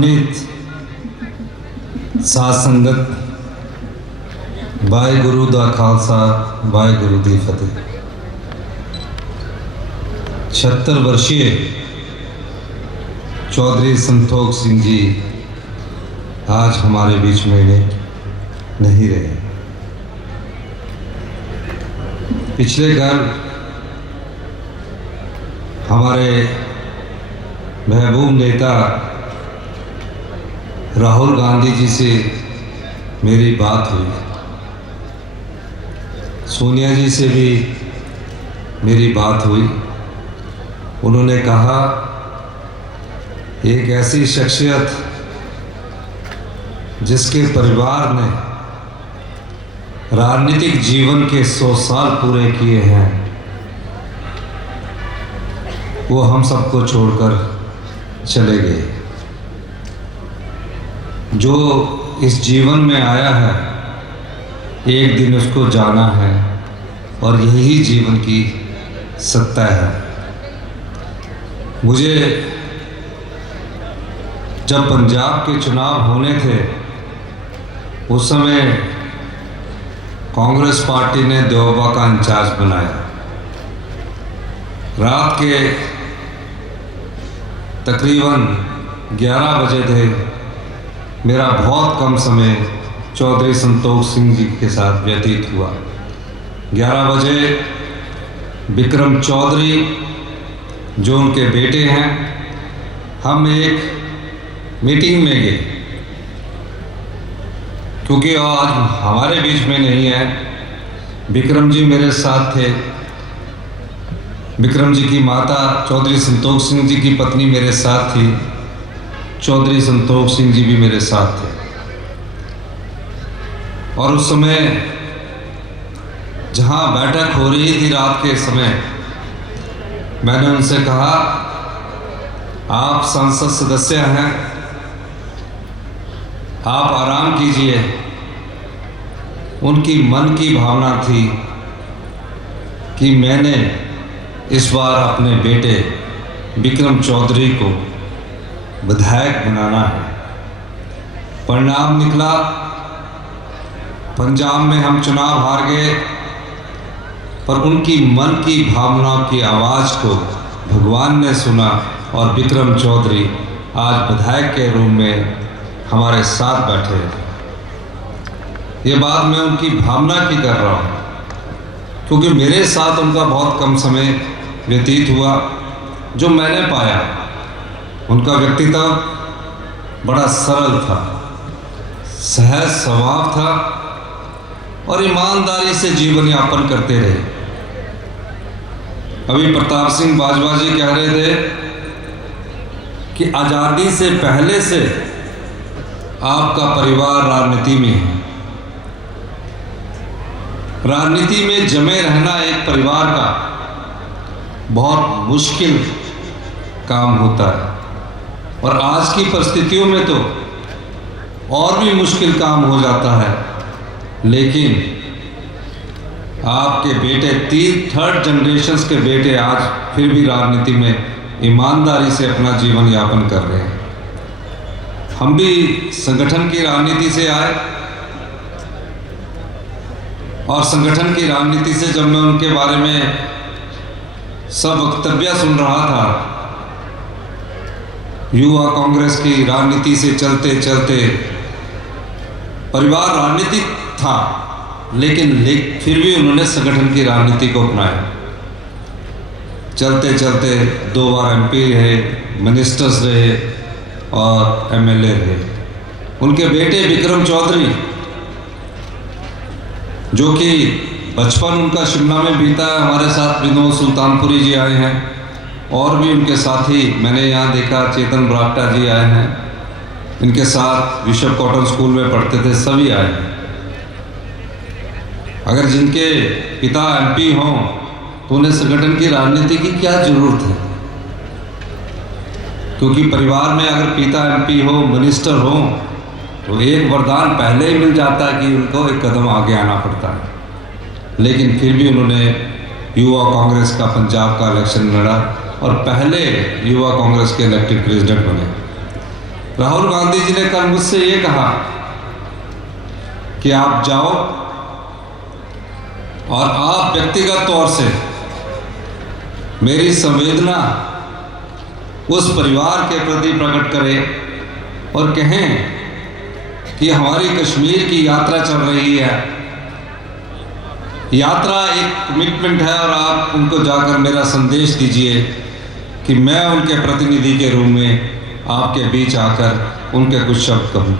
नीत साध संगत वाहेगुरु दा खालसा वाहेगुरु दी फतेह। 76 वर्षीय चौधरी संतोख सिंह जी आज हमारे बीच में नहीं रहे। पिछले कल हमारे महबूब नेता राहुल गांधी जी से मेरी बात हुई, सोनिया जी से भी मेरी बात हुई। उन्होंने कहा एक ऐसी शख्सियत जिसके परिवार ने राजनीतिक जीवन के 100 साल पूरे किए हैं, वो हम सबको छोड़कर चले गए। जो इस जीवन में आया है एक दिन उसको जाना है और यही जीवन की सत्ता है। मुझे जब पंजाब के चुनाव होने थे उस समय कांग्रेस पार्टी ने दोबा का इंचार्ज बनाया। रात के तकरीबन 11 बजे थे। मेरा बहुत कम समय चौधरी संतोख सिंह जी के साथ व्यतीत हुआ। 11 बजे विक्रम चौधरी जो उनके बेटे हैं, हम एक मीटिंग में गए क्योंकि आज हमारे बीच में नहीं है। विक्रम जी मेरे साथ थे। विक्रम जी की माता चौधरी संतोख सिंह जी की पत्नी मेरे साथ थी। चौधरी संतोख सिंह जी भी मेरे साथ थे। और उस समय जहां बैठक हो रही थी रात के समय, मैंने उनसे कहा आप संसद सदस्य हैं, आप आराम कीजिए। उनकी मन की भावना थी कि मैंने इस बार अपने बेटे विक्रम चौधरी को विधायक बनाना है। परिणाम निकला, पंजाब में हम चुनाव हार गए, पर उनकी मन की भावना की आवाज़ को भगवान ने सुना और विक्रम चौधरी आज विधायक के रूप में हमारे साथ बैठे हैं। ये बात मैं उनकी भावना की कर रहा हूँ क्योंकि मेरे साथ उनका बहुत कम समय व्यतीत हुआ। जो मैंने पाया, उनका व्यक्तित्व बड़ा सरल था, सहज स्वभाव था और ईमानदारी से जीवन यापन करते रहे। अभी प्रताप सिंह बाजवा जी कह रहे थे कि आज़ादी से पहले से आपका परिवार राजनीति में है। राजनीति में जमे रहना एक परिवार का बहुत मुश्किल काम होता है और आज की परिस्थितियों में तो और भी मुश्किल काम हो जाता है। लेकिन आपके बेटे 3rd जनरेशन्स के बेटे आज फिर भी राजनीति में ईमानदारी से अपना जीवन यापन कर रहे हैं। हम भी संगठन की राजनीति से आए और संगठन की राजनीति से जब मैं उनके बारे में सब वक्तव्य सुन रहा था, युवा कांग्रेस की राजनीति से चलते चलते परिवार राजनीतिक था, लेकिन फिर भी उन्होंने संगठन की राजनीति को अपनाया। चलते चलते 2 बार MP रहे, मिनिस्टर्स रहे और MLA रहे। उनके बेटे विक्रम चौधरी जो कि बचपन उनका शिमला में बीता है, हमारे साथ विनोद सुल्तानपुरी जी आए हैं और भी उनके साथी मैंने यहाँ देखा, चेतन बरागटा जी आए हैं। इनके साथ विशव कॉटन स्कूल में पढ़ते थे, सभी आए हैं। अगर जिनके पिता MP हों तो उन्हें संगठन की राजनीति की क्या जरूरत है? क्योंकि परिवार में अगर पिता MP हो, मिनिस्टर हो, तो एक वरदान पहले ही मिल जाता है कि उनको एक कदम आगे आना पड़ता है। लेकिन फिर भी उन्होंने युवा कांग्रेस का पंजाब का इलेक्शन लड़ा और पहले युवा कांग्रेस के इलेक्टेड प्रेसिडेंट बने। राहुल गांधी जी ने कल मुझसे ये कहा कि आप जाओ और आप व्यक्तिगत तौर से मेरी संवेदना उस परिवार के प्रति प्रकट करें और कहें कि हमारी कश्मीर की यात्रा चल रही है, यात्रा एक कमिटमेंट है, और आप उनको जाकर मेरा संदेश दीजिए कि मैं उनके प्रतिनिधि के रूप में आपके बीच आकर उनके कुछ शब्द कहूँ।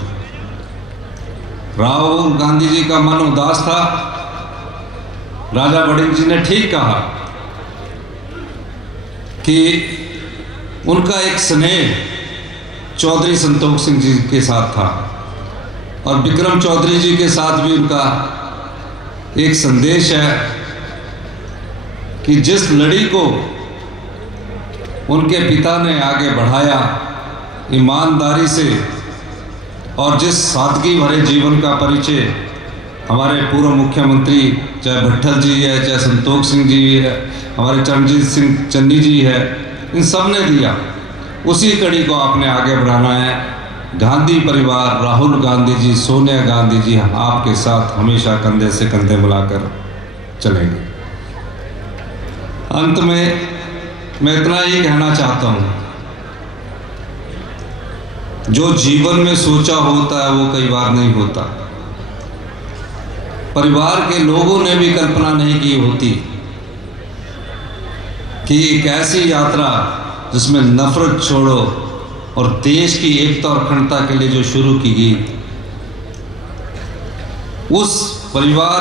राहुल गांधी जी का मन उदास था। राजा वड़िंग जी ने ठीक कहा कि उनका एक स्नेह चौधरी संतोख सिंह जी के साथ था, और विक्रम चौधरी जी के साथ भी उनका एक संदेश है कि जिस लड़ी को उनके पिता ने आगे बढ़ाया ईमानदारी से, और जिस सादगी भरे जीवन का परिचय हमारे पूर्व मुख्यमंत्री चाहे भट्टल जी है, चाहे संतोख सिंह जी है, हमारे चरणजीत सिंह चन्नी जी है, इन सब ने दिया, उसी कड़ी को आपने आगे बढ़ाना है। गांधी परिवार, राहुल गांधी जी, सोनिया गांधी जी आपके साथ हमेशा कंधे से कंधे मिलाकर चलेंगे। अंत में मैं इतना ही कहना चाहता हूँ, जो जीवन में सोचा होता है वो कई बार नहीं होता। परिवार के लोगों ने भी कल्पना नहीं की होती कि एक ऐसी यात्रा जिसमें नफरत छोड़ो और देश की एकता और अखंडता के लिए जो शुरू की गई, उस परिवार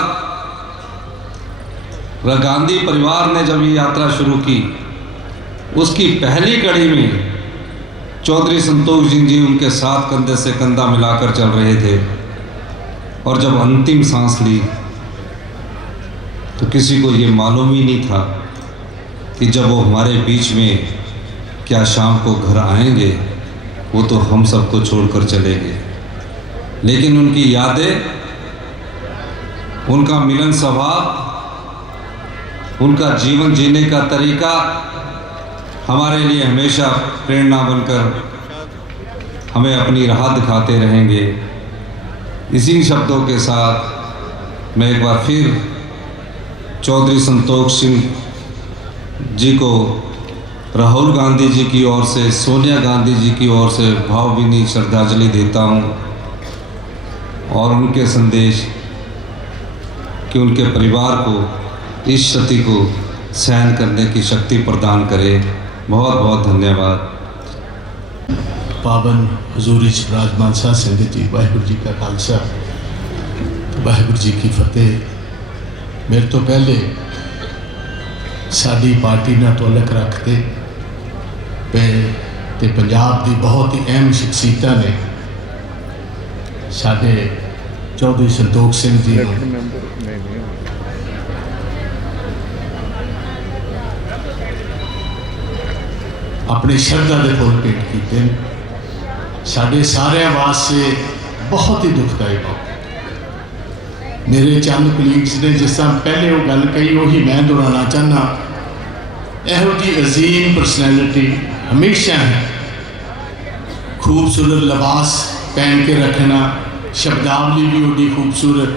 गांधी परिवार ने जब ये यात्रा शुरू की, उसकी पहली कड़ी में चौधरी संतोख सिंह जी उनके साथ कंधे से कंधा मिलाकर चल रहे थे, और जब अंतिम सांस ली तो किसी को ये मालूम ही नहीं था कि जब वो हमारे बीच में क्या शाम को घर आएंगे, वो तो हम सबको छोड़कर चले गए। लेकिन उनकी यादें, उनका मिलन स्वभाव, उनका जीवन जीने का तरीका हमारे लिए हमेशा प्रेरणा बनकर हमें अपनी राह दिखाते रहेंगे। इसी शब्दों के साथ मैं एक बार फिर चौधरी संतोख सिंह जी को राहुल गांधी जी की ओर से, सोनिया गांधी जी की ओर से भावभीनी श्रद्धांजलि देता हूँ, और उनके संदेश कि उनके परिवार को इस क्षति को सहन करने की शक्ति प्रदान करे। बहुत बहुत धन्यवाद। पावन हजूरी राज मानसा संगत जी, वाहिगुरू जी का खालसा, वाहिगुरू जी की फतेह। मेरे तो पहले साडी पार्टी नाल तल्लक रखते पे ते पंजाब की बहुत ही अहम शख्सियतां ने साडे चौधरी संतोख सिंह जी अपनी श्रद्धा के फुल भेंट किए। साढ़े सारे वास्ते बहुत ही दुखदाई मौका। मेरे चंद कलीग्स ने जिस तरह पहले वो गल कही वही मैं दोहराना चाहना। यहो जी अजीम पर्सनैलिटी हमेशा है, खूबसूरत लिबास पहन के रखना, शब्दावली भी उड़ी खूबसूरत,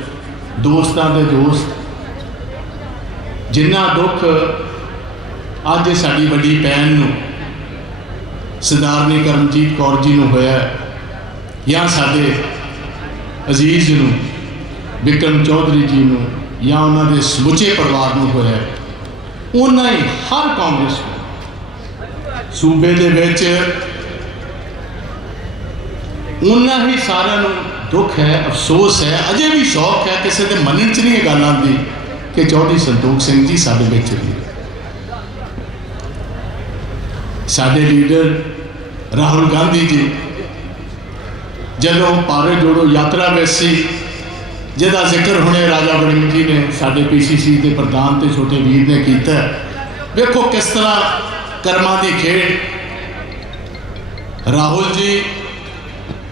दोस्तां दे दोस्त। जिन्ना दुख अज साड़ी बड़ी भैन नूं सरदारनी करमजीत कौर जी नूं होया, या साडे अजीज नूं विक्रम चौधरी जी नूं, या उन्होंने समुचे परिवार नूं होया, उन्ना ही हर कांग्रेस को सूबे दे विच उन्ना ही सारिਆਂ नूं दुख है, अफसोस है, अजे भी शौक है, किसी के मनन च नहीं गल आती कि चौधरी संतोख सिंह जी साडे विच नहीं। साडे लीडर राहुल गांधी जी जदों भारत जोड़ो यात्रा वैसी जिहदा जिक्र हुणे राजा वड़िंग जी ने साडे PCC के प्रधान ते छोटे वीर ने किया। देखो किस तरह कर्मां दी खेड राहुल जी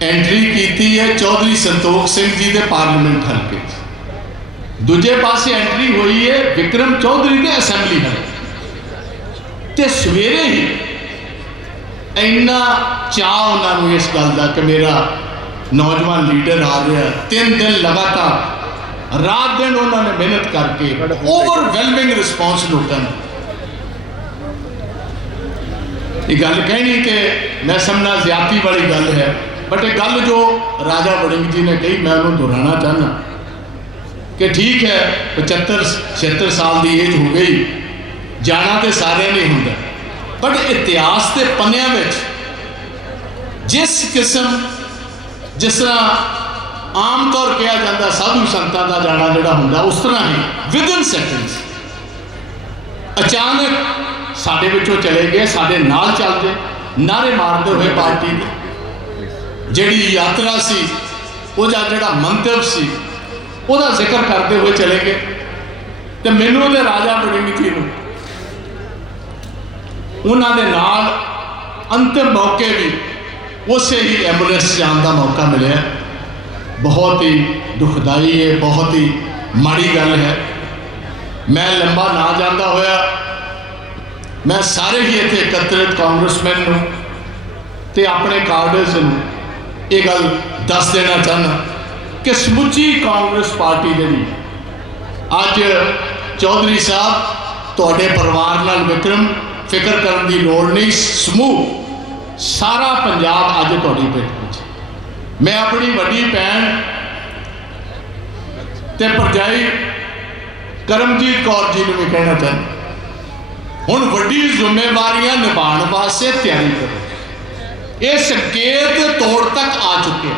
एंट्री की है चौधरी संतोख सिंह जी के पार्लीमेंट हल्के, दूजे पासे एंट्री हुई है विक्रम चौधरी के असैम्बली हल्के। ते सवेरे ही ਇੰਨਾ ਚਾਅ ਉਹਨਾਂ ਨੂੰ ਇਸ ਗੱਲ ਦਾ ਕਿ ਮੇਰਾ ਨੌਜਵਾਨ ਲੀਡਰ ਆ ਰਿਹਾ। 3 ਦਿਨ ਲਗਾਤਾਰ ਰਾਤ ਦਿਨ ਉਹਨਾਂ ਨੇ ਮਿਹਨਤ ਕਰਕੇ ਓਵਰਵੈਲਮਿੰਗ ਰਿਸਪੌਂਸ ਲੋਕਾਂ ਨੇ। ਇਹ ਗੱਲ ਕਹਿਣੀ ਕਿ ਮੈਂ ਸਮਝਣਾ ਜ਼ਿਆਦਤੀ ਵਾਲੀ ਗੱਲ ਹੈ, ਬਟ ਇਹ ਗੱਲ ਜੋ ਰਾਜਾ ਵੜਿੰਗ ਜੀ ਨੇ ਕਹੀ ਮੈਂ ਉਹਨੂੰ ਦੁਹਰਾਉਣਾ ਚਾਹੁੰਦਾ ਕਿ ਠੀਕ ਹੈ 75-76 ਸਾਲ ਦੀ ਏਜ ਹੋ ਗਈ, ਜਾਣਾ ਤੇ ਸਾਰਿਆਂ ਨੇ ਹੁੰਦਾ, ਬਟ ਇਤਿਹਾਸ ਦੇ ਪੰਨਿਆਂ ਵਿੱਚ ਜਿਸ ਤਰ੍ਹਾਂ ਆਮ ਤੌਰ ਕਿਹਾ ਜਾਂਦਾ ਸਾਧੂ ਸੰਤਾਂ ਦਾ ਜਾਣਾ ਜਿਹੜਾ ਹੁੰਦਾ, ਉਸ ਤਰ੍ਹਾਂ ਹੀ ਵਿਦਨ ਸੈਕਿੰਡਸ ਅਚਾਨਕ ਸਾਡੇ ਵਿੱਚੋਂ ਚਲੇ ਗਏ, ਸਾਡੇ ਨਾਲ ਚੱਲਦੇ ਨਾਰੇ ਮਾਰਦੇ ਹੋਏ ਪਾਰਟੀ ਦੀ ਜਿਹੜੀ ਯਾਤਰਾ ਸੀ, ਉਹਦਾ ਜਿਹੜਾ ਮੰਤਵ ਸੀ, ਉਹਦਾ ਜ਼ਿਕਰ ਕਰਦੇ ਹੋਏ ਚਲੇ ਗਏ। ਤੇ ਮੈਨੂੰ ਤੇ ਰਾਜਾ ਵੜਿੰਗ ਜੀ ਨੂੰ ਉਹਨਾਂ ਦੇ ਨਾਲ ਅੰਤਿਮ ਮੌਕੇ ਵੀ ਉਸੇ ਹੀ ਐਂਬੂਲੈਂਸ ਜਾਣ ਦਾ ਮੌਕਾ ਮਿਲਿਆ। ਬਹੁਤ ਹੀ ਦੁਖਦਾਈ ਹੈ, ਬਹੁਤ ਹੀ ਮਾੜੀ ਗੱਲ ਹੈ। ਮੈਂ ਲੰਬਾ ਨਾ ਜਾਂਦਾ ਹੋਇਆ ਮੈਂ ਸਾਰੇ ਹੀ ਇੱਥੇ ਇਕੱਤਰਿਤ ਕਾਂਗਰਸਮੈਨ ਨੂੰ ਤੇ ਆਪਣੇ ਕਾਡਰਸ ਨੂੰ ਇਹ ਗੱਲ ਦੱਸ ਦੇਣਾ ਚਾਹੁੰਦਾ ਕਿ ਸਮੁੱਚੀ ਕਾਂਗਰਸ ਪਾਰਟੀ ਜਿਹੜੀ ਅੱਜ ਚੌਧਰੀ ਸਾਹਿਬ ਤੁਹਾਡੇ ਪਰਿਵਾਰ ਨਾਲ ਵਿਕਰਮ ਫਿਕਰ ਕਰਨ ਦੀ ਲੋੜ ਨਹੀਂ, ਸਮੂਹ ਸਾਰਾ ਪੰਜਾਬ ਅੱਜ ਤੁਹਾਡੀ ਪਿੱਠ ਵਿੱਚ। ਮੈਂ ਆਪਣੀ ਵੱਡੀ ਭੈਣ ਤੇ ਭਰਜਾਈ ਕਰਮਜੀਤ ਕੌਰ ਜੀ ਨੂੰ ਵੀ ਕਹਿਣਾ ਚਾਹੁੰਦਾ, ਹੁਣ ਵੱਡੀ ਜ਼ਿੰਮੇਵਾਰੀਆਂ ਨਿਭਾਉਣ ਵਾਸਤੇ ਤਿਆਰੀ ਕਰੋ। ਇਹ ਸੰਕੇਤ ਤੋੜ ਤੱਕ ਆ ਚੁੱਕੇ,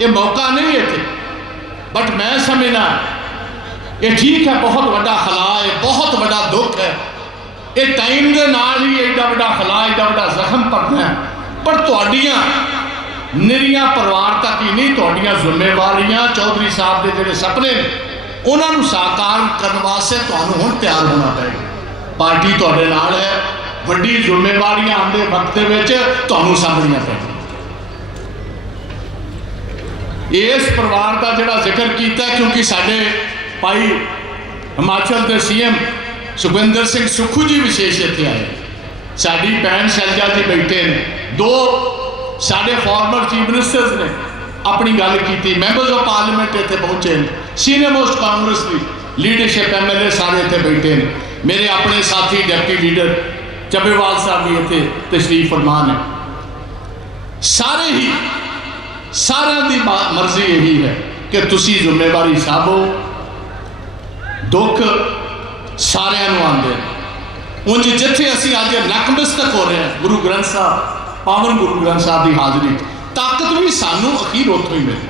ਇਹ ਮੌਕਾ ਨਹੀਂ ਇੱਥੇ, ਬਟ ਮੈਂ ਸਮਝਣਾ ਇਹ ਠੀਕ ਹੈ, ਬਹੁਤ ਵੱਡਾ ਖਲਾ ਹੈ, ਬਹੁਤ ਵੱਡਾ ਦੁੱਖ ਹੈ, ਇਹ ਟਾਈਮ ਦੇ ਨਾਲ ਹੀ ਐਡਾ ਵੱਡਾ ਖਲਾ, ਐਡਾ ਵੱਡਾ ਜ਼ਖਮ ਭਰਨਾ ਹੈ, ਪਰ ਤੁਹਾਡੀਆਂ ਨਿਰੀਆਂ ਪਰਿਵਾਰ ਤੱਕ ਹੀ ਨਹੀਂ, ਤੁਹਾਡੀਆਂ ਜ਼ਿੰਮੇਵਾਰੀਆਂ ਚੌਧਰੀ ਸਾਹਿਬ ਦੇ ਜਿਹੜੇ ਸੁਪਨੇ ਨੇ ਉਹਨਾਂ ਨੂੰ ਸਾਕਾਰ ਕਰਨ ਵਾਸਤੇ ਤੁਹਾਨੂੰ ਹੁਣ ਤਿਆਰ ਹੋਣਾ ਪਏਗਾ। ਪਾਰਟੀ ਤੁਹਾਡੇ ਨਾਲ ਹੈ, ਵੱਡੀ ਜ਼ਿੰਮੇਵਾਰੀਆਂ ਆਉਂਦੇ ਵਕਤ ਦੇ ਵਿੱਚ ਤੁਹਾਨੂੰ ਸਾਂਭਣੀਆਂ ਪੈਣਗੀਆਂ। ਇਸ ਪਰਿਵਾਰ ਦਾ ਜਿਹੜਾ ਜ਼ਿਕਰ ਕੀਤਾ ਕਿਉਂਕਿ ਸਾਡੇ ਭਾਈ ਹਿਮਾਚਲ ਦੇ ਸੀਐਮ ਸੁਖਵਿੰਦਰ ਸਿੰਘ ਸੁੱਖੂ ਜੀ ਵਿਸ਼ੇਸ਼ ਇੱਥੇ ਆਏ, ਸਾਡੀ ਭੈਣ ਸ਼ੈਲਜਾ ਜੀ ਬੈਠੇ ਨੇ, 2 ਸਾਡੇ ਫਾਰਮਰ ਚੀਫ ਮਿਨਿਸਟਰਸ ਨੇ ਆਪਣੀ ਗੱਲ ਕੀਤੀ, ਮੈਂਬਰਸ ਆਫ ਪਾਰਲੀਮੈਂਟ ਇੱਥੇ ਪਹੁੰਚੇ ਨੇ, ਸੀਨੀਅਰ ਮੋਸਟ ਕਾਂਗਰਸ ਦੀ ਲੀਡਰਸ਼ਿਪ ਐਮਐਲਏ ਸਾਰੇ ਇੱਥੇ ਬੈਠੇ ਨੇ, ਮੇਰੇ ਆਪਣੇ ਸਾਥੀ ਡਿਪਟੀ ਲੀਡਰ ਚੱਬੇਵਾਲ ਸਾਹਿਬ ਵੀ ਇੱਥੇ ਤਸ਼ਰੀਫ ਫਰਮਾ ਨੇ। ਸਾਰੇ ਹੀ ਸਾਰਿਆਂ ਦੀ ਮਰਜ਼ੀ ਇਹੀ ਹੈ ਕਿ ਤੁਸੀਂ ਜ਼ਿੰਮੇਵਾਰੀ ਸਾਂਭੋ। ਦੁੱਖ ਸਾਰਿਆਂ ਨੂੰ ਆਉਂਦੇ ਨੇ। ਉਂਝ ਜਿੱਥੇ ਅਸੀਂ ਅੱਜ ਨਕਮਸਤਕ ਹੋ ਰਹੇ ਹਾਂ ਗੁਰੂ ਗ੍ਰੰਥ ਸਾਹਿਬ, ਪਾਵਨ ਗੁਰੂ ਗ੍ਰੰਥ ਸਾਹਿਬ ਦੀ ਹਾਜ਼ਰੀ, ਤਾਕਤ ਵੀ ਸਾਨੂੰ ਅਖੀਰ ਉੱਥੋਂ ਹੀ ਮਿਲਦੀ।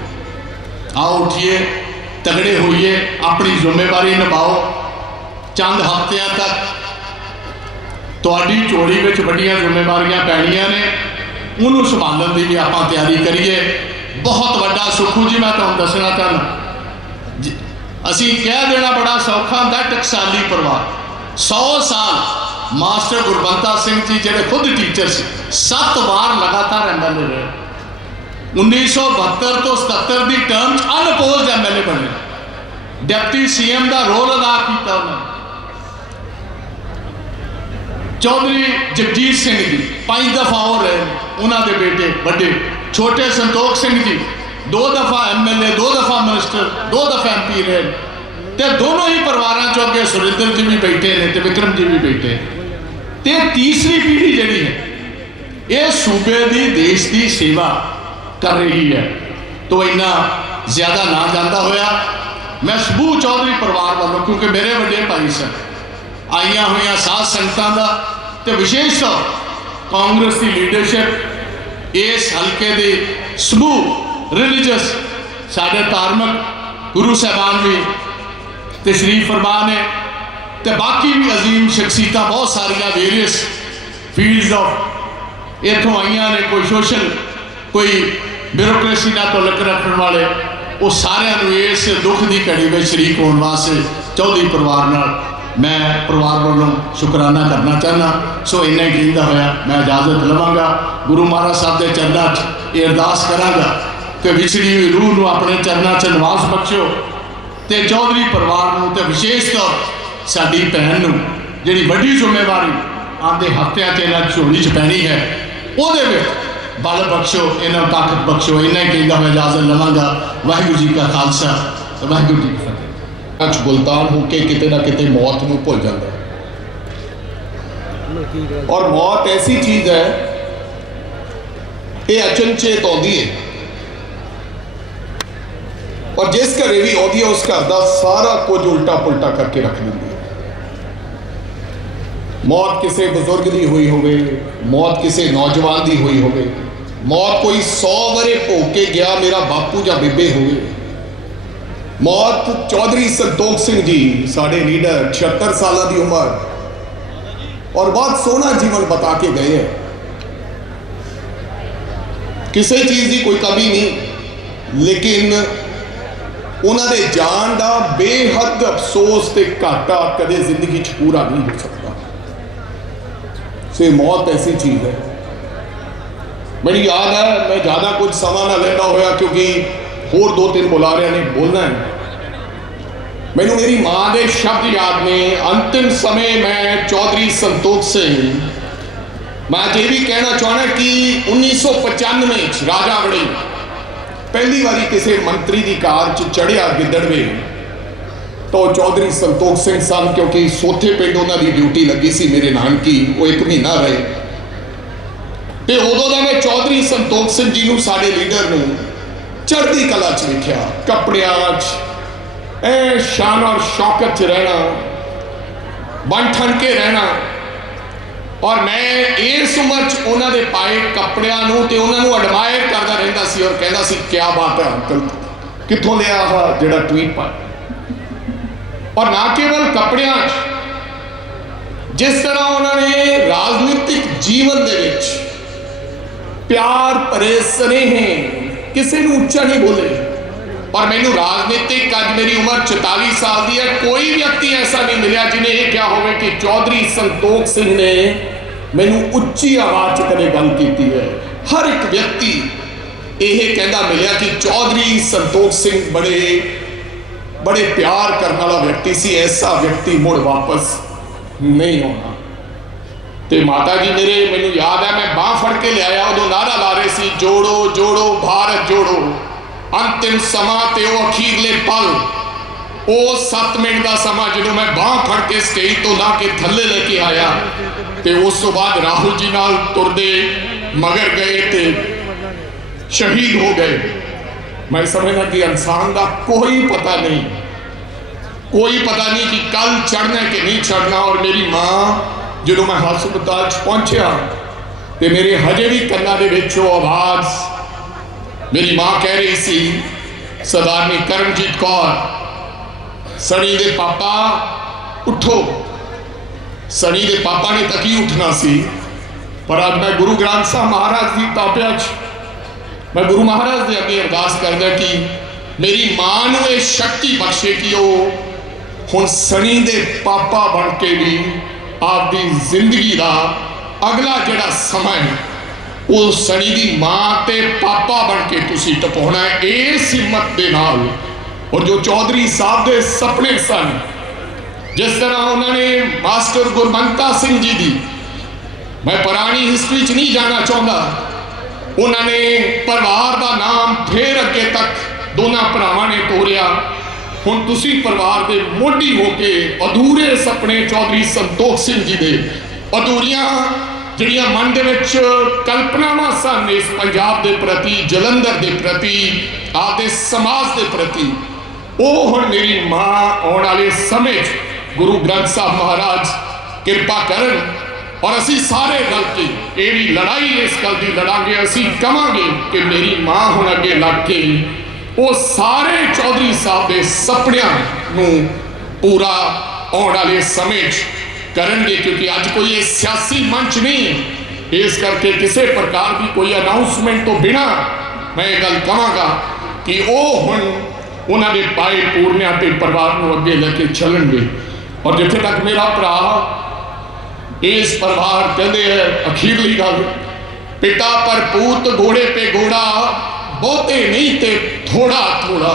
ਆਓ ਉੱਠੀਏ, ਤਗੜੇ ਹੋਈਏ, ਆਪਣੀ ਜ਼ਿੰਮੇਵਾਰੀ ਨਿਭਾਓ। ਚੰਦ ਹਫ਼ਤਿਆਂ ਤੱਕ ਤੁਹਾਡੀ ਝੋਲੀ ਵਿੱਚ ਵੱਡੀਆਂ ਜ਼ਿੰਮੇਵਾਰੀਆਂ ਪੈਣੀਆਂ ਨੇ, ਉਹਨੂੰ ਸੰਭਾਲਣ ਦੀ ਵੀ ਆਪਾਂ ਤਿਆਰੀ ਕਰੀਏ। ਬਹੁਤ ਵੱਡਾ ਸੁੱਖੂ ਜੀ ਮੈਂ ਤੁਹਾਨੂੰ ਦੱਸਣਾ ਚਾਹੁੰਦਾ, ਅਸੀਂ ਕਹਿ ਦੇਣਾ ਬੜਾ ਸੌਖਾ ਹੁੰਦਾ, ਟਕਸਾਲੀ ਪਰਿਵਾਰ 100 ਸਾਲ ਮਾਸਟਰ ਗੁਰਬੰਤਾ ਸਿੰਘ ਜੀ ਜਿਹੜੇ ਖੁਦ ਟੀਚਰ ਸੀ 7 ਵਾਰ ਲਗਾਤਾਰ ਐਮਐਲਏ ਰਹੇ। 1972 ਤੋਂ 77 ਦੀ ਟਰਮ 'ਚ ਅਨਅਪੋਜ਼ਡ ਐਮਐਲਏ ਬਣੇ, ਡਿਪਟੀ ਸੀਐਮ ਦਾ ਰੋਲ ਅਦਾ ਕੀਤਾ ਉਹਨਾਂ ਨੇ। ਚੌਧਰੀ ਜਗਜੀਤ ਸਿੰਘ ਜੀ 5 ਦਫਾ ਹੋ ਰਹੇ ਨੇ, ਉਹਨਾਂ ਦੇ ਬੇਟੇ ਵੱਡੇ ਛੋਟੇ ਸੰਤੋਖ ਸਿੰਘ ਜੀ 2 ਦਫਾ ਐਮਐਲਏ, 2 ਦਫਾ ਮਿਨਿਸਟਰ, 2 ਦਫਾ ਐਮਪੀ ਰਹੇ, ਤੇ ਦੋਨੋਂ ਹੀ ਪਰਿਵਾਰਾਂ ਚੋਂ ਅੱਗੇ ਸੁਰਿੰਦਰ ਜੀ ਵੀ ਬੈਠੇ ਨੇ ਤੇ ਵਿਕਰਮ ਜੀ ਵੀ ਬੈਠੇ। ਤੇ ਤੀਸਰੀ ਪੀੜ੍ਹੀ ਜਿਹੜੀ ਹੈ ਇਹ ਸੂਬੇ ਦੀ ਦੇਸ਼ ਦੀ ਸੇਵਾ ਕਰ ਰਹੀ ਹੈ। ਤੋ ਇੰਨਾ ਜ਼ਿਆਦਾ ਨਾ ਜਾਂਦਾ ਹੋਇਆ ਮੈਂ ਸਮੂਹ ਚੌਧਰੀ ਪਰਿਵਾਰ ਵੱਲੋਂ, ਕਿਉਂਕਿ ਮੇਰੇ ਵੱਡੇ ਭਾਈ ਸਨ, ਆਈਆਂ ਹੋਈਆਂ ਸਾਧ ਸੰਗਤਾਂ ਦਾ ਤੇ ਵਿਸ਼ੇਸ਼ ਤੌਰ ਕਾਂਗਰਸ ਦੀ ਲੀਡਰਸ਼ਿਪ, ਇਸ ਹਲਕੇ ਦੇ ਸਮੂਹ ਰਿਲੀਜੀਅਸ ਸਾਡੇ ਧਾਰਮਿਕ ਗੁਰੂ ਸਾਹਿਬਾਨ ਵੀ ਤਸ਼ਰੀਫ ਫਰਮਾ ਨੇ, ਤੇ ਬਾਕੀ ਵੀ ਅਜ਼ੀਮ ਸ਼ਖਸੀਅਤਾਂ ਬਹੁਤ ਸਾਰੀਆਂ ਵੇਰੀਅਸ ਫੀਲਡਸ ਆਫ ਇੱਥੋਂ ਆਈਆਂ ਨੇ, ਕੋਈ ਸੋਸ਼ਲ, ਕੋਈ ਬਿਊਰੋਕ੍ਰੇਸੀ ਨਾਲ ਤਾਲੁਕ ਰੱਖਣ ਵਾਲੇ, ਉਹ ਸਾਰਿਆਂ ਨੂੰ ਇਸ ਦੁੱਖ ਦੀ ਘੜੀ ਵਿੱਚ ਸ਼ਰੀਕ ਹੋਣ ਵਾਸਤੇ ਚੌਧਰੀ ਪਰਿਵਾਰ ਨਾਲ ਮੈਂ ਪਰਿਵਾਰ ਵੱਲੋਂ ਸ਼ੁਕਰਾਨਾ ਕਰਨਾ ਚਾਹੁੰਦਾ। ਸੋ ਇੰਨਾ ਹੀ ਕਹਿੰਦਾ ਹੋਇਆ ਮੈਂ ਇਜਾਜ਼ਤ ਲਵਾਂਗਾ। ਗੁਰੂ ਮਹਾਰਾਜ ਸਾਹਿਬ ਦੇ ਚਰਨਾਂ 'ਚ ਇਹ ਅਰਦਾਸ ਕਰਾਂਗਾ ਕਿ ਵਿਛੜੀ ਹੋਈ ਰੂਹ ਨੂੰ ਆਪਣੇ ਚਰਨਾਂ 'ਚ ਨਿਵਾਸ ਬਖਸ਼ਿਓ, ਤੇ ਚੌਧਰੀ ਪਰਿਵਾਰ ਨੂੰ ਤੇ ਵਿਸ਼ੇਸ਼ ਤੌਰ ਸਾਡੀ ਭੈਣ ਨੂੰ ਜਿਹੜੀ ਵੱਡੀ ਜ਼ਿੰਮੇਵਾਰੀ ਆਉਂਦੇ ਹਫ਼ਤਿਆਂ 'ਚ ਇਹਨਾਂ ਝੋਲੀ 'ਚ ਪੈਣੀ ਹੈ, ਉਹਦੇ ਵਿੱਚ बल बख्शो, इन्हों ताकत बख्शो। इन्ना ही कहता मैं इजाजत लवांगा। वाहिगुरू जी का खालसा, वाहिगुरू जी की फतेह। अच गुलतान होके किते ना किते मौत नूं भुल जाता है, और मौत ऐसी चीज़ है, ये अचनचेत आती है, और जिस घरे भी आती है उस घर का सारा कुछ उल्टा पुल्टा करके रख देती है। मौत किसी बुजुर्ग की हुई होवे, मौत किसी नौजवान की हुई होवे, मौत कोई 100 वरे भोग के गया मेरा बापू या बेबे होवे, मौत चौधरी संतोख सिंह जी साढ़े लीडर 76 साल की उम्र और बहुत सोहना जीवन बता के गए हैं। किसी चीज़ की कोई कमी नहीं, लेकिन उन्होंने जान का बेहद अफसोस ते घाटा कदे जिंदगी च पूरा नहीं हो सकता। से मौत ऐसी चीज़ है। मैंने याद है, मैं ज़्यादा कुछ समा ना लेना होया क्योंकि होर 2-3 बुलारिया ने बोलना है। मैनू मेरी माँ के शब्द याद ने, अंतिम समय मैं चौधरी संतोख सिंह, मैं ये भी कहना चाहना कि 1995 राजा वड़ी पहली बारी किसी मंत्री की कार च चढ़िया गिद्दड़वे तो चौधरी संतोख सिंह सन, क्योंकि सोथे पिंड उन्होंने ड्यूटी लगी सी मेरे नानकी, वो 1 महीना रहे। तो उदों का मैं चौधरी संतोख सिंह जी नूं साडे लीडर नूं चढ़ती कला च वेख्या, कपड़ियां च ऐ शान और शौकत च रहना, बन ठन के रहना, और मैं इस उम्र च उन्होंने पाए कपड़ियां नूं ते उन्होंने एडमायर करता रहिंदा सी और कहता सी क्या बात है अंकल, कित्थों लिया आह जिहड़ा ट्वीट पाया। और ना केवल कपड़ियां च, जिस तरह उन्होंने राजनीतिक जीवन दे विच प्यार भरे स्नेहे, किसी नूं उच्चा नहीं बोले। और मैनू राजनीतिक अज मेरी उम्र 44 साल की है, कोई व्यक्ति ऐसा नहीं मिला जिन्हें यह क्या होवे कि चौधरी संतोख सिंह ने मैनू उच्ची आवाज च कदे गल कीती है। हर एक व्यक्ति यह कहता मिलिया कि चौधरी संतोख सिंह बड़े बड़े प्यार करने वाला व्यक्ति सी, ऐसा व्यक्ति मुड़ वापस नहीं होना। तो माता जी मेरे, मैनू याद है मैं बांह फड़ के लिया, उदों नारा ला रहे सी, जोड़ो जोड़ो भारत जोड़ो। अंतिम समा ते वो अखीरले पल, वो 7 मिनट का समा जो मैं बांह फड़ के स्टेज तो ला के थले लेके आया, तो उस तो बाद राहुल जी नाल तुरदे मगर गए ते शहीद हो गए। मैं समझना कि इंसान का कोई पता नहीं, कोई पता नहीं कि कल चढ़ना है कि नहीं चढ़ना। और मेरी माँ जो मैं हस्पताल पहुंचा तो मेरे हजे भी कन्ना दे विच वो आवाज़, मेरी माँ कह रही सी, सरदारनी करमजीत कौर, सनी दे पापा उठो। सनी दे पापा ने तकी उठना सी, पर अब मैं गुरु ग्रंथ साहब महाराज की ताबिया मैं गुरु महाराज के अगे अरदास करदा कि मेरी माँ नूं ये शक्ति बख्शे कि वो हुण सनी दे पापा बन के भी आपकी जिंदगी का अगला जिहड़ा समय है वो सनी दी माँ ते पापा बन के तुसी टपाउणा है इस हिम्मत दे नाल। और जो चौधरी साहब के सपने सन, जिस तरह उन्होंने मास्टर गुरमंता सिंह जी की, मैं पुरानी हिस्ट्री च नहीं जाना चाहता, उन्होंने परिवार का नाम फिर अगे तक दोनों भरावां ने तोरिया। हुण तुसी परिवार के मोढी होके अधूरे सपने चौधरी संतोख सिंह जी के अधूरियां जिहड़ियां मन दे विच कल्पनावां सन इस पंजाब के प्रति, जलंधर के प्रति, आपके समाज के प्रति, वो हुण मेरी माँ आने वाले समय गुरु ग्रंथ साहब महाराज कृपा करन और असी सारे रल के ये लड़ाई इस गल की लड़ांगे। असी कहांगे कि मेरी माँ हुण अगे लग के वो सारे चौधरी साहब के सपनियां नूं पूरा आने वाले समय करेंगे, क्योंकि अज कोई ये सियासी मंच नहीं है। इस करके किसी प्रकार की कोई अनाउंसमेंट तो बिना मैं गल कहांगा कि वो हुण उन्होंने पाए पूर्णिया के परिवार को अगे लेके चलेंगे। और जिथे तक मेरा भरा इस परिवार कहते हैं अखीरली गल, पिता पर पूत घोड़े पे घोड़ा, बहुते नहीं ते थोड़ा थोड़ा।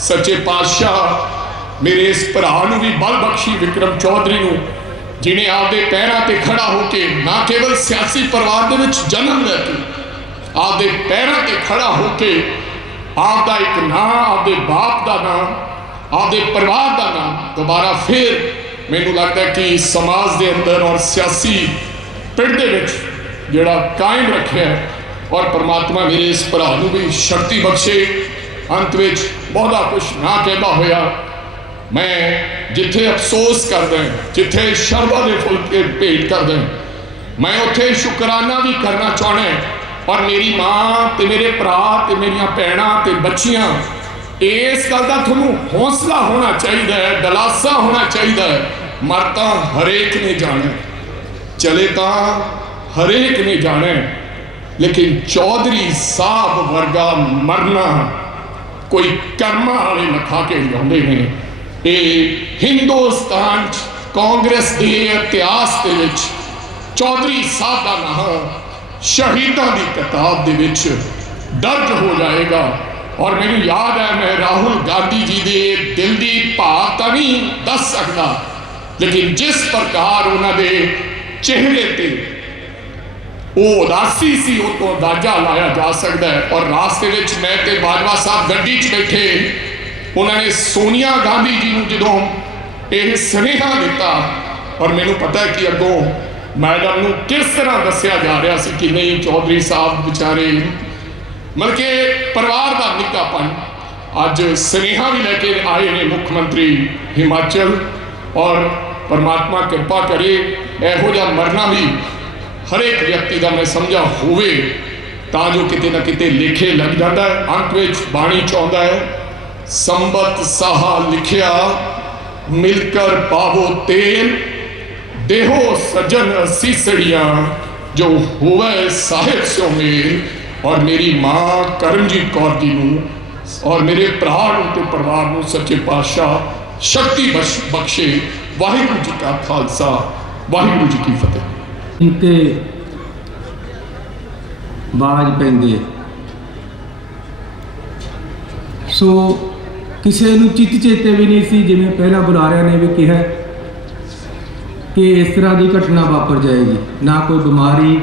सच्चे पातशाह मेरे इस भरा भी बल बख्शी विक्रम चौधरी जिन्हें आपदे पैरों ते खड़ा होके ना केवल सियासी परिवार दे विच जन्म लैके आपदे पैरों ते खड़ा होके आपदा एक नाम, आपदे बाप का नाम, आपदे परिवार का नाम दोबारा फिर मैनू लगता है कि समाज के अंदर और सियासी पिंड दे विच जिहड़ा कायम रखे और परमात्मा मेरे इस भरा नूं भी शक्ति बख्शे। अंत में बहुता कुछ ना कहता होया मैं जिथे अफसोस करदा, जिथे शरधा के फुलके भेंट करदा, मैं उत्थे शुकराना भी करना चाहना। और मेरी माँ ते मेरे भरा ते मेरिया भैणां ते बच्चियां, इस गल का तुहानूं हौसला होना चाहिए, दलासा होना चाहिए। मर तो हरेक ने जाना, चले तो हरेक ने जाना, लेकिन चौधरी साहब वर्गा मरना कोई कर्मा वाले लखा के लियाउंदे ने। ये हिंदुस्तान कांग्रेस के इतिहास के विच चौधरी साहब का नाम शहीदों की किताब दे विच दर्ज हो जाएगा। और मैनू याद है, मैं राहुल गांधी जी के दिल की भाव तो नहीं दस सकता, लेकिन जिस प्रकार उन्होंने चेहरे ते वो उदासी सी उतो अंदाजा लाया जा सकता है। और रास्ते में मैं ते बाजवा साहब गड्डी च बैठे, उन्होंने सोनिया गांधी जी को जो यह सुनेहा दिता, और मैनू पता है कि अगों मैडम को किस तरह दसिया जा रहा सी कि नहीं चौधरी साहब बेचारे मतलब के परिवार का निकापन। अज सुनेहा भी लैके आए ने मुख्यमंत्री हिमाचल, और परमात्मा कृपा करे यहो जिहा मरना भी हरेक व्यक्ति का मैं समझा होवे तां जो किते ना किते लेखे लग जाता है। अंत में बाणी चाहता है, संबत साहा लिखिया मिलकर पावो तेल, देहो सजन सीसड़ियाँ जो होवे साहिब सो मेल। और मेरी माँ करमजीत कौर जी नूं और मेरे भरा ते परिवार नूं सच्चे पातशाह शक्ति बख्शे। वाहिगुरू जी का खालसा, वाहिगुरू जी की फतेह। इनके बाज पैंदे सो किसी नूं चित चेते भी नहीं सी, जिवें पहला बुलारिया ने भी कहा कि इस तरह की घटना वापर जाएगी। ना कोई बीमारी,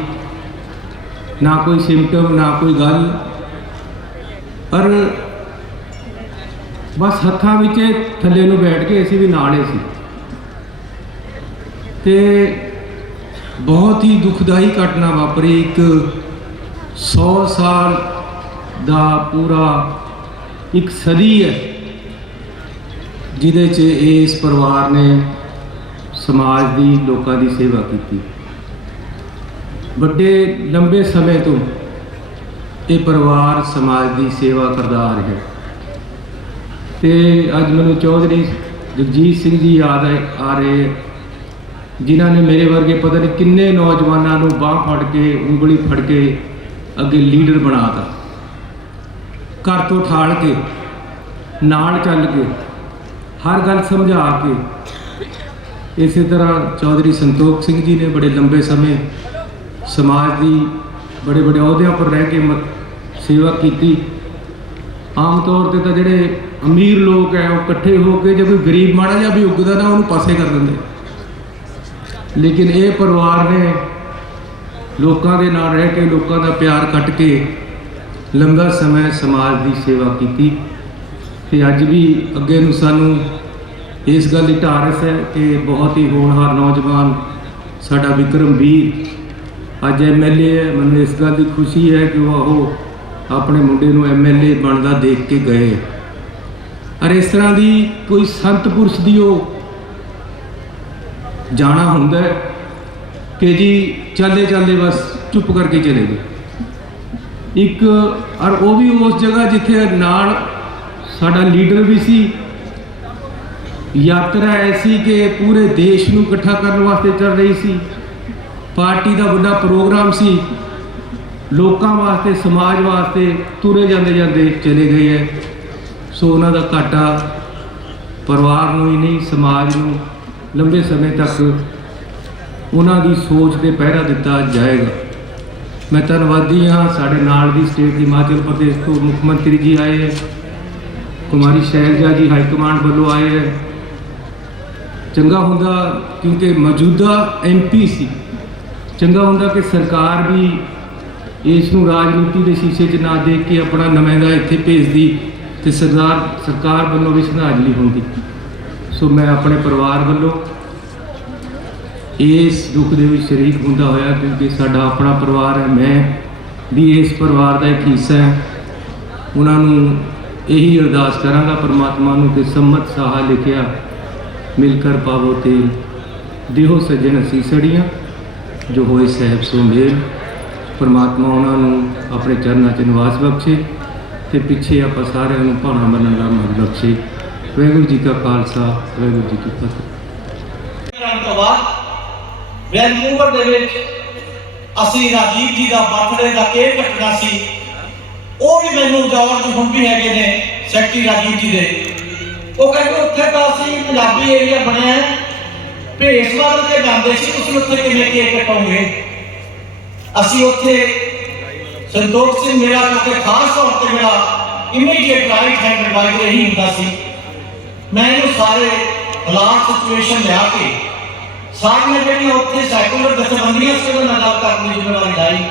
ना कोई सिम्टम, ना कोई गल, पर बस हत्थां विच थल्ले नूं बैठ के असीं भी नाले सी। ते बहुत ही दुखदाई घटना वापरी। एक 100 साल का पूरा एक सदी है जिहदे च इस परिवार ने समाज की लोगों की सेवा की। बड़े लंबे समय तो ये परिवार समाज की सेवा करता आ रहा है। तो अज मैनू चौधरी जगजीत सिंह जी याद आ रहे, जिन्होंने मेरे वर्गे पता नहीं किन्ने नौजवानों को बांह फड़ के, उंगली फड़ के अगे लीडर बनाता, घर तो ठाल के नाल चल के हर गल समझा के। इस तरह चौधरी संतोख सिंह जी ने बड़े लंबे समय समाज की बड़े बड़े अहुदियां पर रह के सेवा की। आम तौर पर तो जोड़े अमीर लोग हैं वो इकट्ठे होकर जो कोई गरीब माड़ा जा भी उगता ना उन्होंने पासे कर देंगे, लेकिन ये परिवार ने लोगों के नाल रह के लोगों का प्यार कट के लंबा समय समाज की सेवा की। अज भी अगे नूं सानू इस गल की ढारस है कि बहुत ही होनहार नौजवान साडा विक्रमवीर अज MLA है। मैंने इस गल की खुशी है कि वह अपने मुंडे नूं MLA बनता देख के गए। और इस तरह की कोई संत पुरुष की जाना होंदा है कि जी चलते चलते बस चुप करके चले गए। एक और वो भी उस जगह जिथे नाल साडा लीडर भी सी। यात्रा ऐसी कि पूरे देश नूं इकट्ठा करने वास्ते चल रही सी। पार्टी का बड़ा प्रोग्राम सी, लोगों वास्ते समाज वास्ते तुरे जाते जाते चले गए है। सो उन्हों का घाटा परिवार नूं ही नहीं समाज नूं लंबे समय तक उन्हों की सोच से पहरा दिता जाएगा। मैं धन्नवादी हाँ। साढ़े नाल दी स्टेट हिमाचल प्रदेश तो मुख्यमंत्री जी आए हैं, कुमारी शैलजा जी हाईकमांड वालों आए हैं, ਚੰਗਾ ਹੁੰਦਾ, ਕਿਉਂਕਿ ਮੌਜੂਦਾ MP ਸੀ, ਚੰਗਾ ਹੁੰਦਾ ਕਿ ਸਰਕਾਰ ਵੀ ਇਸ ਨੂੰ ਰਾਜਨੀਤੀ ਦੇ ਸ਼ੀਸ਼ੇ 'ਚ ਨਾ ਦੇਖ ਕੇ ਆਪਣਾ ਨੁਮਾਇੰਦਾ ਇੱਥੇ ਭੇਜਦੀ ਤੇ ਸਰਕਾਰ ਵੱਲੋਂ ਵੀ ਸ਼ਰਧਾਂਜਲੀ ਹੁੰਦੀ। ਸੋ ਮੈਂ ਆਪਣੇ ਪਰਿਵਾਰ ਵੱਲੋਂ ਇਸ ਦੁੱਖ ਦੇ ਵਿੱਚ ਸ਼ਰੀਕ ਹੁੰਦਾ ਹੋਇਆ, ਕਿਉਂਕਿ ਸਾਡਾ ਆਪਣਾ ਪਰਿਵਾਰ ਹੈ, ਮੈਂ ਵੀ ਇਸ ਪਰਿਵਾਰ ਦਾ ਇੱਕ ਹਿੱਸਾ ਹੈ, ਉਹਨਾਂ ਨੂੰ ਇਹੀ ਅਰਦਾਸ ਕਰਾਂਗਾ ਪਰਮਾਤਮਾ ਨੂੰ ਕਿ ਸੰਮਤ ਸਾਹਾ ਲਿਖਿਆ ਮਿਲ ਕਰ ਪਾਵੋ ਤੇਲ, ਦੇਹੋ ਸੱਜਣ ਅਸੀਸੜੀਆਂ, ਜੋ ਹੋਏ ਸਹਿਬ ਸੋ ਮੇਲ। ਪਰਮਾਤਮਾ ਉਹਨਾਂ ਨੂੰ ਆਪਣੇ ਚਰਨਾਂ 'ਚ ਨਿਵਾਸ ਬਖਸ਼ੇ ਤੇ ਪਿੱਛੇ ਆਪਾਂ ਸਾਰਿਆਂ ਨੂੰ ਭਾਣਾ ਮੰਨਣ ਦਾ ਮਨ ਬਖਸ਼ੇ। ਵਾਹਿਗੁਰੂ ਜੀ ਕਾ ਖਾਲਸਾ, ਵਾਹਿਗੁਰੂ ਜੀ ਕੀ ਫਤਿਹ। ਕਰਨ ਤੋਂ ਬਾਅਦ ਵੈਨਕੂਵਰ ਦੇ ਵਿੱਚ ਅਸੀਂ ਰਾਜੀਵ ਜੀ ਦਾ ਬਰਥਡੇ ਦਾ ਕੇਕ ਕੱਟਣਾ ਸੀ। ਉਹ ਵੀ ਮੈਨੂੰ ਜਾਰਜ ਹੁਣ ਵੀ ਹੈਗੇ ਨੇ ਸੈਕਟਰੀ ਰਾਜੀਵ ਜੀ ਦੇ, ਉਹ ਕਹਿੰਦੇ ਉੱਥੇ ਤਾਂ ਅਸੀਂ ਪੰਜਾਬੀ ਏਰੀਆ ਬਣਿਆ ਭੇਸ ਬਦਲ ਕੇ ਜਾਂਦੇ ਸੀ, ਤੁਸੀਂ ਉੱਥੇ ਕਿਵੇਂ ਕੇਕ ਕਟਾਉਂਗੇ? ਅਸੀਂ ਉੱਥੇ ਸੰਤੋਖ ਸਿੰਘ ਮੇਰਾ ਕਿਉਂਕਿ ਖਾਸ ਤੌਰ ਤੇ ਮੇਰਾ ਇਮੀਡੀਏਟ ਰਾਈਟ ਹੈਂਡ ਐਡਵਾਈਜ਼ਰ ਇਹੀ ਹੁੰਦਾ ਸੀ। ਮੈਂ ਇਹਨੂੰ ਸਾਰੇ ਹਾਲਾਤ ਸਿਚੁਏਸ਼ਨ ਲਿਆ ਕੇ ਸਾਰੀਆਂ ਜਿਹੜੀਆਂ ਉੱਥੇ ਸੈਕੂਲਰ ਜਥੇਬੰਦੀਆਂ ਸੀ ਉਹਨਾਂ ਨਾਲ ਕਰਨ ਦੀ ਜ਼ਿੰਮੇਵਾਰੀ ਲਈ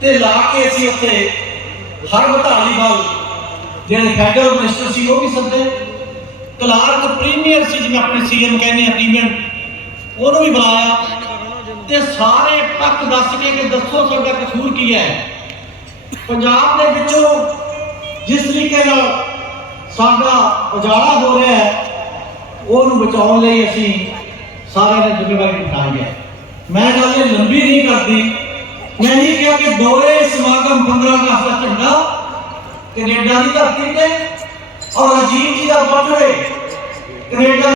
ਤੇ ਲਾ ਕੇ ਅਸੀਂ ਉੱਥੇ ਹਰਬ ਧਾਲੀਵਾਲ ਜਿਹੜੇ ਫੈਡਰਲ ਮਿਨਿਸਟਰ ਸੀ ਉਹ ਵੀ ਸੱਦੇ, ਕਲਾਰਕ ਪ੍ਰੀਮੀਅਰ ਸੀ ਜਿਵੇਂ ਆਪਣੇ ਸੀਐਮ ਕਹਿੰਦੇ ਆ ਪ੍ਰੀਮੀਅਰ, ਉਹਨੂੰ ਵੀ ਬੁਲਾਇਆ ਤੇ ਸਾਰੇ ਪੱਖ ਦੱਸ ਕੇ ਕਿ ਦੱਸੋ ਤੁਹਾਡਾ ਕਸੂਰ ਕੀ ਹੈ। ਪੰਜਾਬ ਦੇ ਵਿੱਚੋਂ ਜਿਸ ਤਰੀਕੇ ਨਾਲ ਸਾਡਾ ਉਜਾੜਾ ਹੋ ਰਿਹਾ ਹੈ ਉਹਨੂੰ ਬਚਾਉਣ ਲਈ ਅਸੀਂ ਸਾਰਿਆਂ ਨੇ ਜ਼ਿੰਮੇਵਾਰੀ ਉਠਾਈ ਹੈ। ਮੈਂ ਗੱਲ ਇਹ ਲੰਬੀ ਨਹੀਂ ਕਰਦੀ, ਮੈਂ ਨਹੀਂ ਕਿਹਾ ਕਿ ਦੋਰੇ ਸਮਾਗਮ 15 ਅਗਸਤ ਦਾ ਝੰਡਾ ਕੈਨੇਡਾ ਦੀ ਧਰਤੀ ਤੇ ਔਰ ਰਾਜੀਵ ਜੀ ਦਾ ਬਰਥਡੇ ਕੈਨੇਡਾ